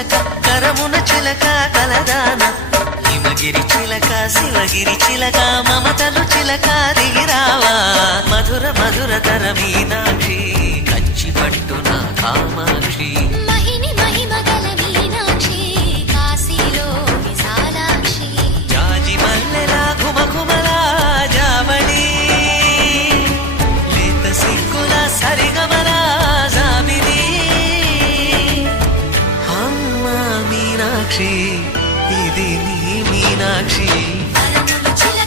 చిలక కరమున చిలక కలదాన హిమగిరి చిలక శివగిరి చిలక మమతలు చిలక దిగిరావా మధుర మధుర తర మీనాక్షి కంచి పట్టున కామాక్షి మహిని మహిమ గల మీనాక్షి కాశీలో విశాలాక్షి జాజి మల్లెలా ఘుమఘుమలా జావళి లేత సిగ్గుల సరిగమలా జాబిలి అమ్మా మీనాక్షి ఇది నీ మీనాక్షి కరమున చిలక